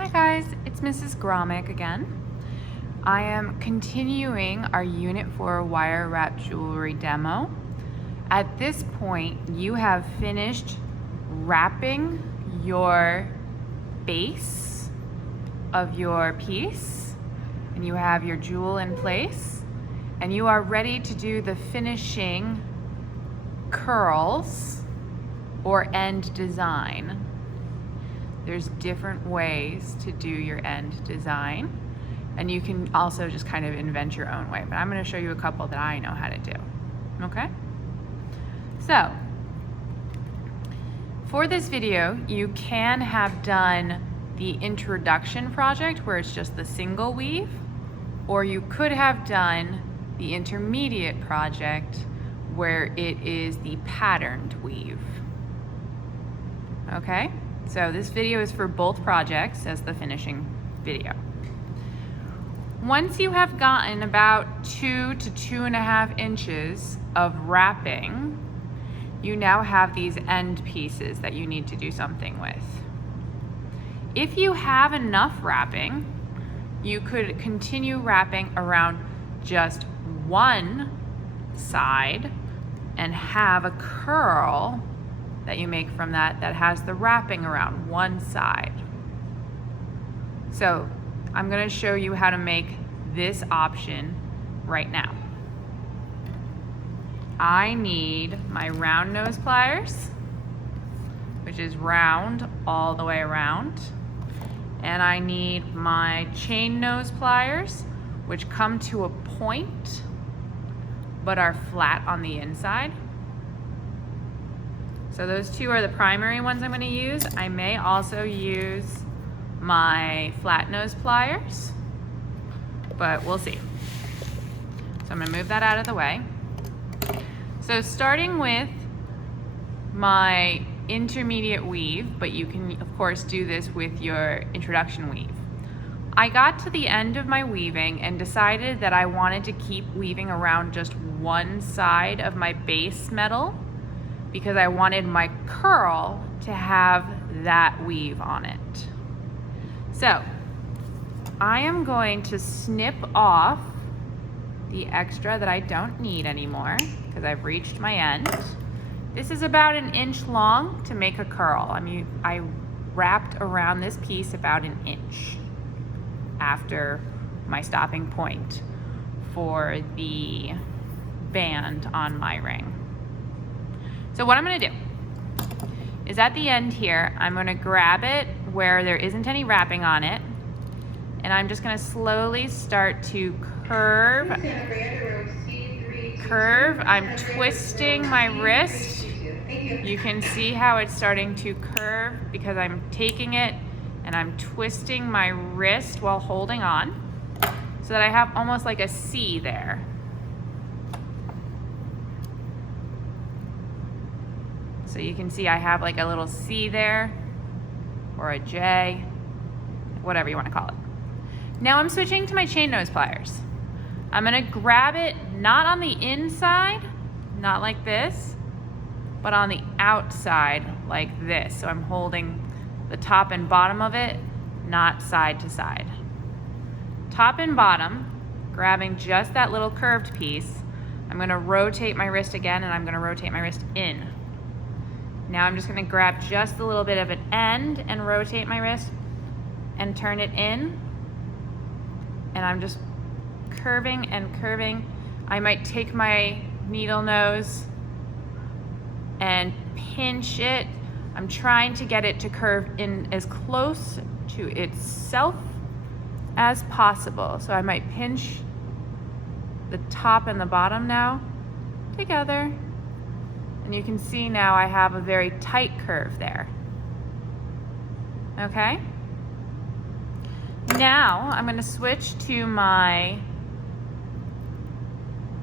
Hi guys, it's Mrs. Gromick again. I am continuing our Unit 4 wire wrap jewelry demo. At this point, you have finished wrapping your base of your piece and you have your jewel in place and you are ready to do the finishing curls or end design. There's different ways to do your end design, and you can also just kind of invent your own way, but I'm going to show you a couple that I know how to do. Okay? So, for this video, you can have done the introduction project where it's just the single weave, or you could have done the intermediate project where it is the patterned weave. Okay? So this video is for both projects as the finishing video. Once you have gotten about 2 to 2.5 inches of wrapping, you now have these end pieces that you need to do something with. If you have enough wrapping, you could continue wrapping around just one side and have a curl that you make from that has the wrapping around one side. So I'm going to show you how to make this option right now. I need my round nose pliers, which is round all the way around, and I need my chain nose pliers, which come to a point but are flat on the inside. So those two are the primary ones I'm going to use. I may also use my flat nose pliers, but we'll see. So I'm going to move that out of the way. So starting with my intermediate weave, but you can of course do this with your introduction weave. I got to the end of my weaving and decided that I wanted to keep weaving around just one side of my base metal, because I wanted my curl to have that weave on it. So I am going to snip off the extra that I don't need anymore because I've reached my end. This is about 1 inch long to make a curl. I wrapped around this piece about 1 inch after my stopping point for the band on my ring. So what I'm going to do is at the end here, I'm going to grab it where there isn't any wrapping on it, and I'm just going to slowly start to curve. I'm twisting my wrist. You can see how it's starting to curve because I'm taking it and I'm twisting my wrist while holding on so that I have almost like a C there. So you can see I have like a little C there, or a J, whatever you want to call it. Now I'm switching to my chain nose pliers. I'm going to grab it not on the inside, not like this, but on the outside like this. So I'm holding the top and bottom of it, not side to side. Top and bottom, grabbing just that little curved piece. I'm going to rotate my wrist again, and I'm going to rotate my wrist in. Now I'm just going to grab just a little bit of an end and rotate my wrist and turn it in. And I'm just curving and curving. I might take my needle nose and pinch it. I'm trying to get it to curve in as close to itself as possible. So I might pinch the top and the bottom now together. And you can see now I have a very tight curve there. Okay? Now I'm going to switch to my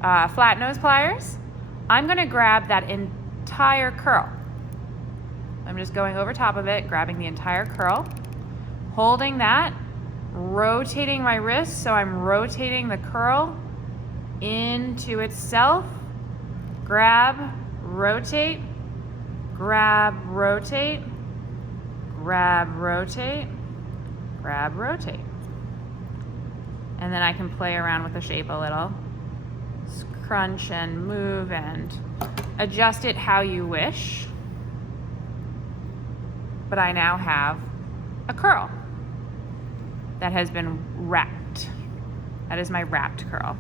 flat nose pliers. I'm going to grab that entire curl. I'm just going over top of it, grabbing the entire curl, holding that, rotating my wrist, so I'm rotating the curl into itself, grab, rotate, grab, rotate, grab, rotate, grab, rotate. And then I can play around with the shape a little. Crunch and move and adjust it how you wish. But I now have a curl that has been wrapped. That is my wrapped curl.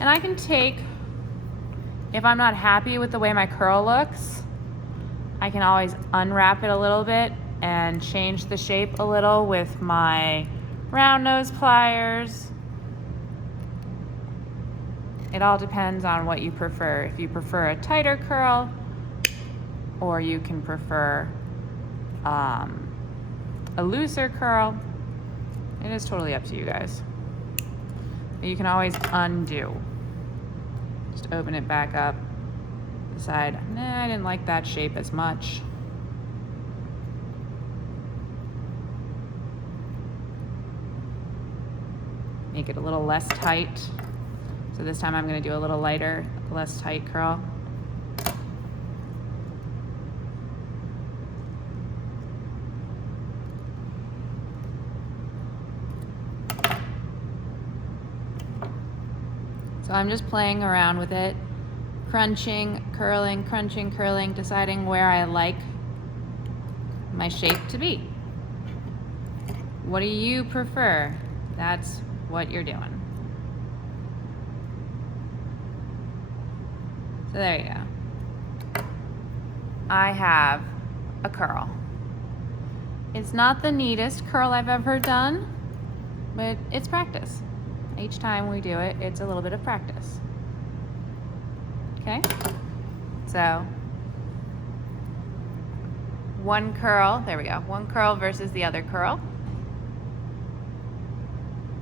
And I can take, if I'm not happy with the way my curl looks, I can always unwrap it a little bit and change the shape a little with my round nose pliers. It all depends on what you prefer. If you prefer a tighter curl, or you can prefer a looser curl. It is totally up to you guys. But you can always undo. Just open it back up. Decide, nah, I didn't like that shape as much. Make it a little less tight. So this time I'm going to do a little lighter, less tight curl. So I'm just playing around with it, crunching, curling, deciding where I like my shape to be. What do you prefer? That's what you're doing. So there you go. I have a curl. It's not the neatest curl I've ever done, but it's practice. Each time we do it, it's a little bit of practice. Okay? So, one curl, there we go. One curl versus the other curl,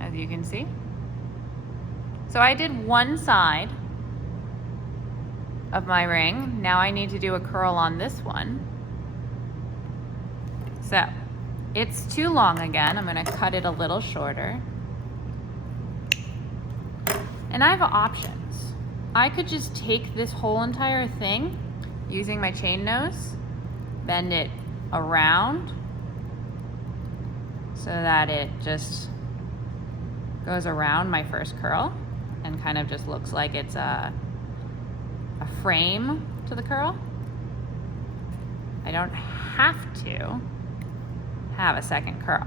as you can see. So I did one side of my ring. Now I need to do a curl on this one. So, it's too long again. I'm gonna cut it a little shorter. And I have options. I could just take this whole entire thing using my chain nose, bend it around so that it just goes around my first curl and kind of just looks like it's a frame to the curl. I don't have to have a second curl.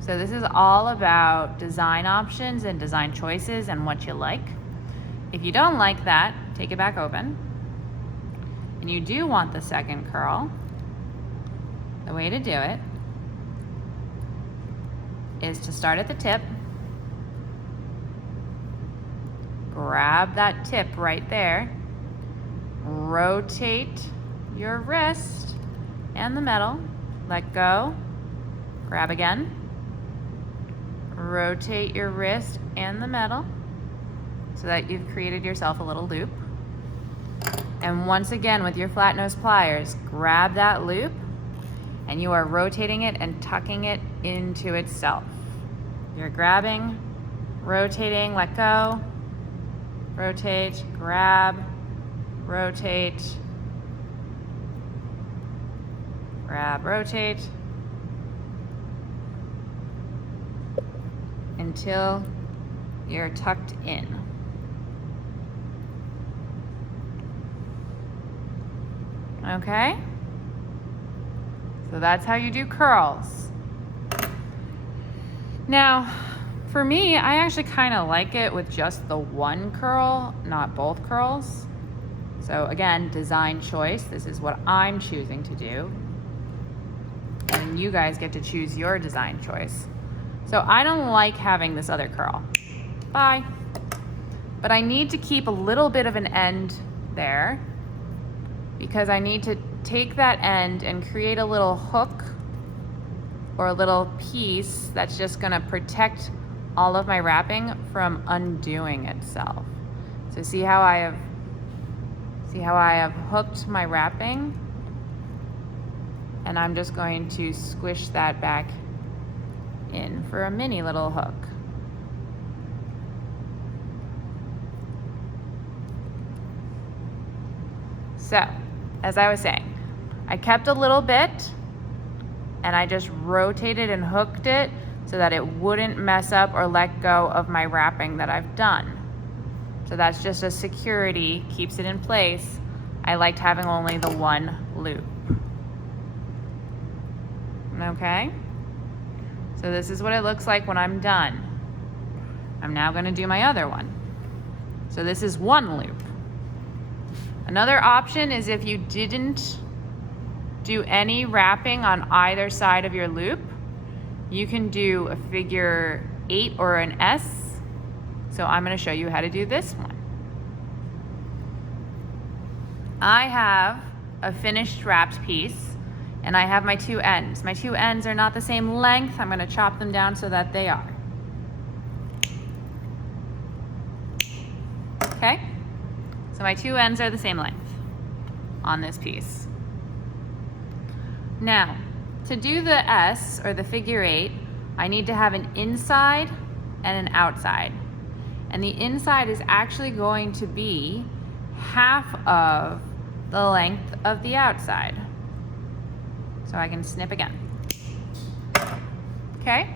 So this is all about design options and design choices and what you like. If you don't like that, take it back open. And you do want the second curl, the way to do it is to start at the tip, grab that tip right there, rotate your wrist and the metal, let go, grab again, rotate your wrist and the metal so that you've created yourself a little loop. And once again, with your flat nose pliers, grab that loop and you are rotating it and tucking it into itself. You're grabbing, rotating, let go, rotate, grab, rotate, grab, rotate, until you're tucked in. Okay? So that's how you do curls. Now, for me, I actually kind of like it with just the one curl, not both curls. So again, design choice. This is what I'm choosing to do. And you guys get to choose your design choice. So I don't like having this other curl. Bye. But I need to keep a little bit of an end there because I need to take that end and create a little hook or a little piece that's just gonna protect all of my wrapping from undoing itself. So see how I have hooked my wrapping? And I'm just going to squish that back in for a mini little hook. So, as I was saying, I kept a little bit and I just rotated and hooked it so that it wouldn't mess up or let go of my wrapping that I've done. So that's just a security, keeps it in place. I liked having only the one loop. Okay? So this is what it looks like when I'm done. I'm now gonna do my other one. So this is one loop. Another option is if you didn't do any wrapping on either side of your loop, you can do a figure 8 or an S. So I'm going to show you how to do this one. I have a finished wrapped piece and I have my two ends. My two ends are not the same length. I'm going to chop them down so that they are. Okay? So my two ends are the same length on this piece. Now, to do the S or the figure 8, I need to have an inside and an outside. And the inside is actually going to be half of the length of the outside. So I can snip again. Okay?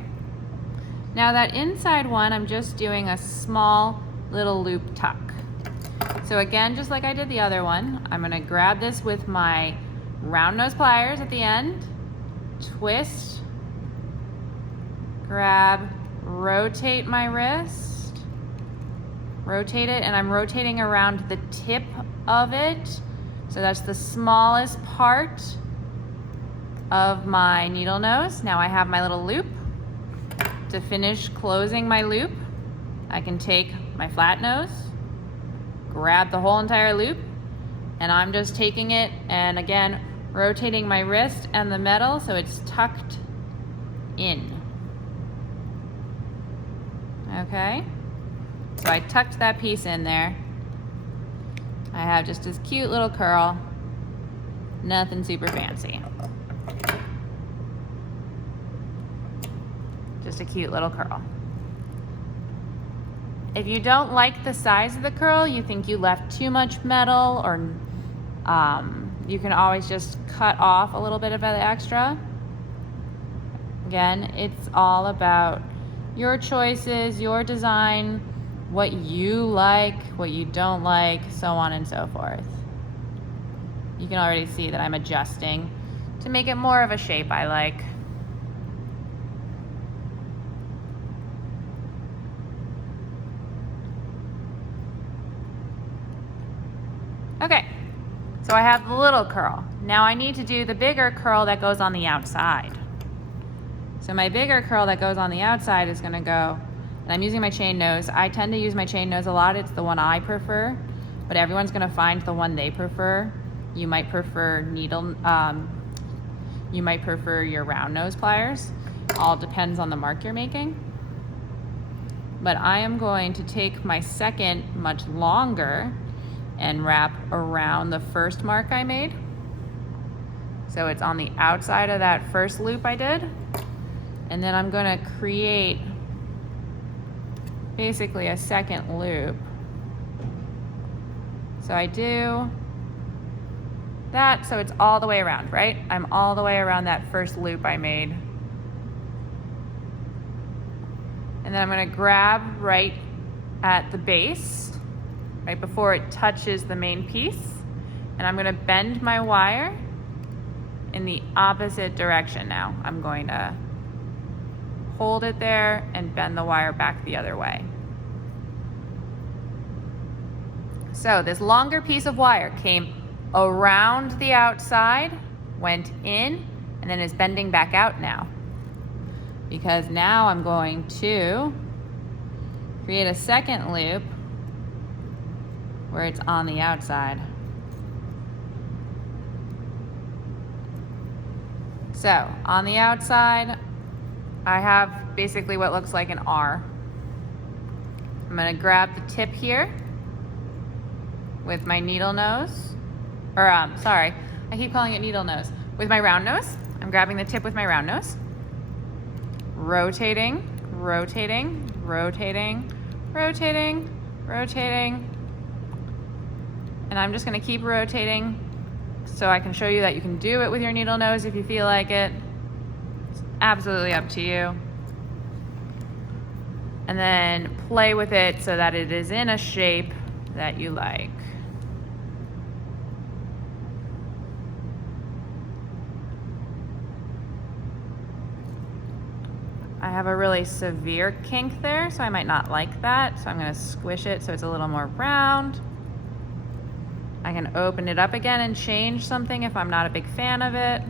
Now that inside one, I'm just doing a small little loop tuck. So again, just like I did the other one, I'm gonna grab this with my round nose pliers at the end, twist, grab, rotate my wrist, rotate it, and I'm rotating around the tip of it. So that's the smallest part of my needle nose. Now I have my little loop. To finish closing my loop, I can take my flat nose, grab the whole entire loop, and I'm just taking it and again rotating my wrist and the metal so it's tucked in. Okay, so I tucked that piece in there. I have just this cute little curl, nothing super fancy. Just a cute little curl. If you don't like the size of the curl, you think you left too much metal, or you can always just cut off a little bit of the extra. Again, it's all about your choices, your design, what you like, what you don't like, so on and so forth. You can already see that I'm adjusting to make it more of a shape I like. Okay, so I have the little curl. Now I need to do the bigger curl that goes on the outside. So my bigger curl that goes on the outside is gonna go, and I'm using my chain nose. I tend to use my chain nose a lot. It's the one I prefer, but everyone's gonna find the one they prefer. You might prefer needle, you might prefer your round nose pliers. All depends on the mark you're making. But I am going to take my second, much longer, and wrap around the first mark I made. So it's on the outside of that first loop I did. And then I'm gonna create basically a second loop. So I do that, so it's all the way around, right? I'm all the way around that first loop I made. And then I'm gonna grab right at the base, right before it touches the main piece, and I'm gonna bend my wire in the opposite direction now. I'm going to hold it there and bend the wire back the other way. So this longer piece of wire came around the outside, went in, and then is bending back out now. Because now I'm going to create a second loop where it's on the outside. So on the outside, I have basically what looks like an R. I'm gonna grab the tip here with my needle nose, or sorry, I keep calling it needle nose. With my round nose, I'm grabbing the tip with my round nose, rotating, rotating, rotating, rotating, rotating, and I'm just gonna keep rotating so I can show you that you can do it with your needle nose if you feel like it. absolutely up to you. And then play with it so that it is in a shape that you like. I have a really severe kink there, so I might not like that. So I'm gonna squish it so it's a little more round. I can open it up again and change something if I'm not a big fan of it.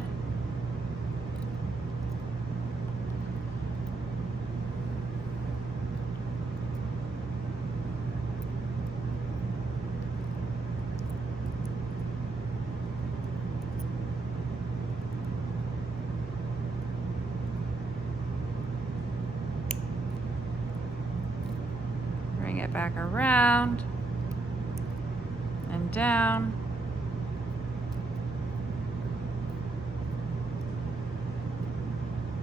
Bring it back around and down.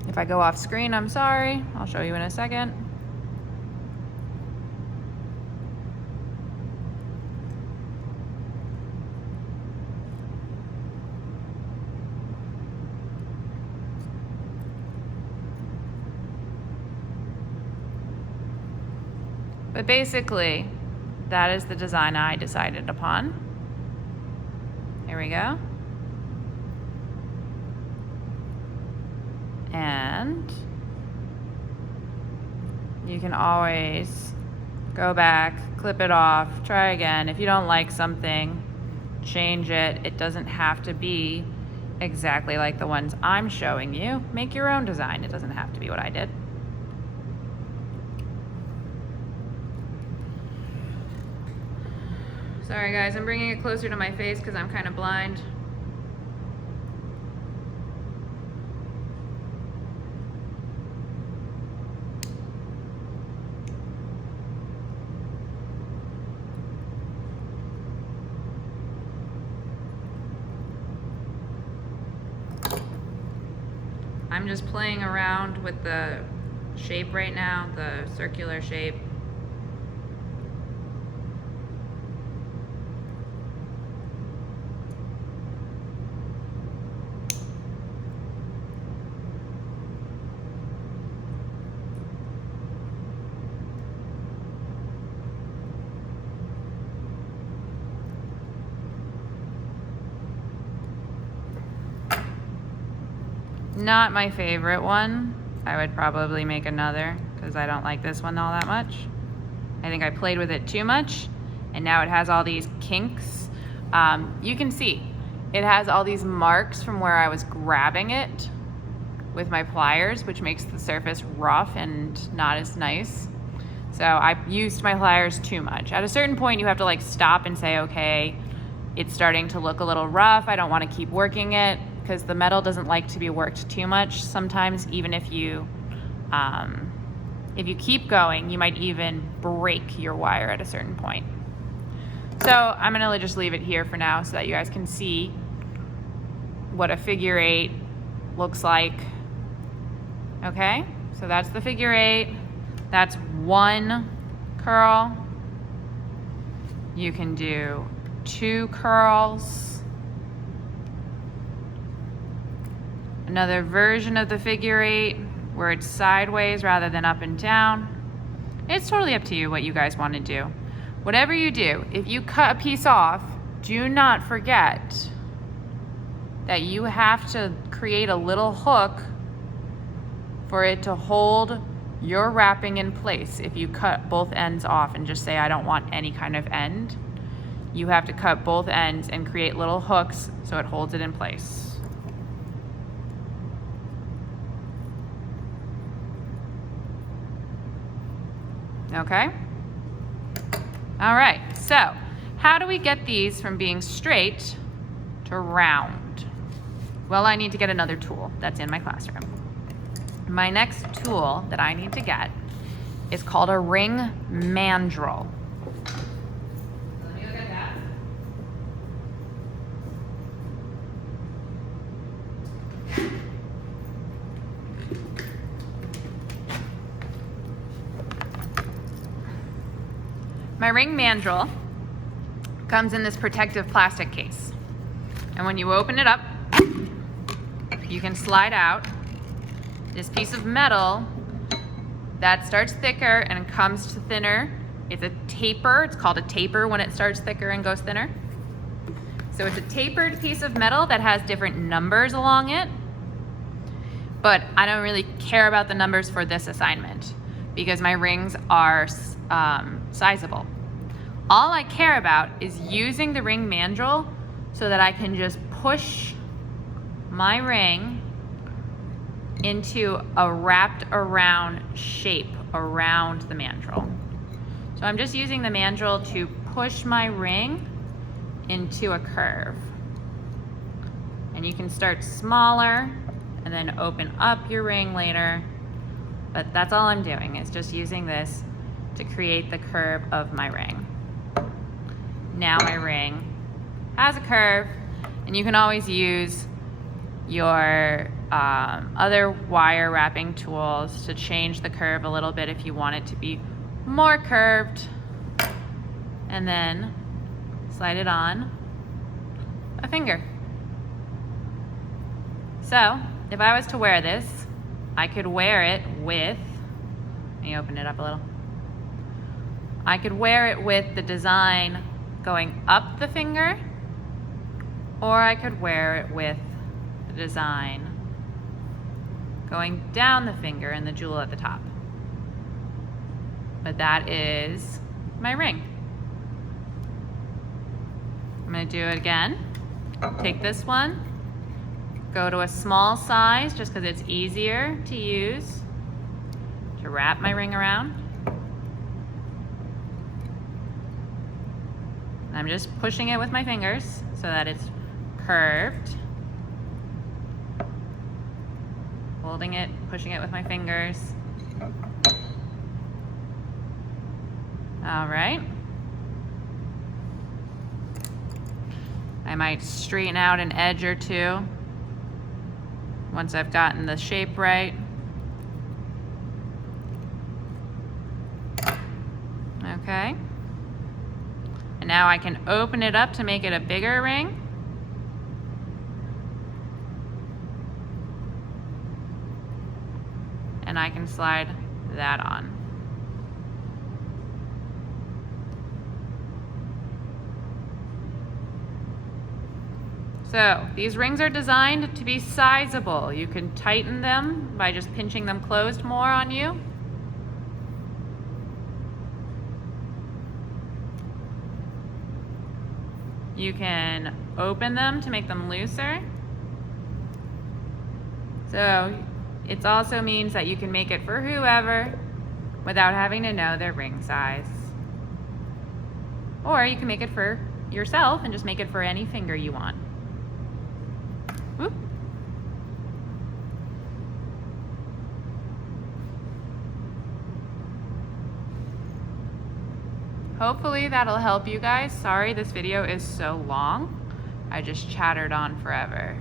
If I go off screen, I'm sorry. I'll show you in a second. But basically, that is the design I decided upon. Here we go. And you can always go back, clip it off, try again. If you don't like something, change it. It doesn't have to be exactly like the ones I'm showing you. Make your own design. It doesn't have to be what I did. Sorry guys, I'm bringing it closer to my face because I'm kind of blind. I'm just playing around with the shape right now, the circular shape. Not my favorite one. I would probably make another because I don't like this one all that much. I think I played with it too much and now it has all these kinks. You can see it has all these marks from where I was grabbing it with my pliers, which makes the surface rough and not as nice. So I used my pliers too much. At a certain point you have to like stop and say, okay, it's starting to look a little rough. I don't want to keep working it, because the metal doesn't like to be worked too much. Sometimes even if you keep going, you might even break your wire at a certain point. So I'm gonna just leave it here for now so that you guys can see what a figure eight looks like. Okay, so that's the figure eight. That's one curl. You can do 2 curls. Another version of the figure eight where it's sideways rather than up and down. It's totally up to you what you guys want to do. Whatever you do, if you cut a piece off, do not forget that you have to create a little hook for it to hold your wrapping in place. If you cut both ends off and just say, I don't want any kind of end, you have to cut both ends and create little hooks so it holds it in place. Okay? All right, so how do we get these from being straight to round? Well, I need to get another tool that's in my classroom. My next tool that I need to get is called a ring mandrel. Let me look at that. My ring mandrel comes in this protective plastic case. And when you open it up, you can slide out this piece of metal that starts thicker and comes to thinner. It's a taper. It's called a taper when it starts thicker and goes thinner. So it's a tapered piece of metal that has different numbers along it. But I don't really care about the numbers for this assignment because my rings are sizable. All I care about is using the ring mandrel so that I can just push my ring into a wrapped around shape around the mandrel. So I'm just using the mandrel to push my ring into a curve. And you can start smaller and then open up your ring later. But that's all I'm doing, is just using this to create the curve of my ring. Now my ring has a curve, and you can always use your other wire wrapping tools to change the curve a little bit if you want it to be more curved. And then slide it on a finger. So if I was to wear this, I could wear it with, let me open it up a little. I could wear it with the design going up the finger, or I could wear it with the design going down the finger and the jewel at the top. But that is my ring. I'm gonna do it again. Take this one, go to a small size just because it's easier to use to wrap my ring around. I'm just pushing it with my fingers so that it's curved. Holding it, pushing it with my fingers. All right. I might straighten out an edge or two once I've gotten the shape right. Okay. And now I can open it up to make it a bigger ring. And I can slide that on. So these rings are designed to be sizable. You can tighten them by just pinching them closed more on you. You can open them to make them looser. So it also means that you can make it for whoever without having to know their ring size. Or you can make it for yourself and just make it for any finger you want. Whoop. Hopefully that'll help you guys. Sorry this video is so long. I just chattered on forever.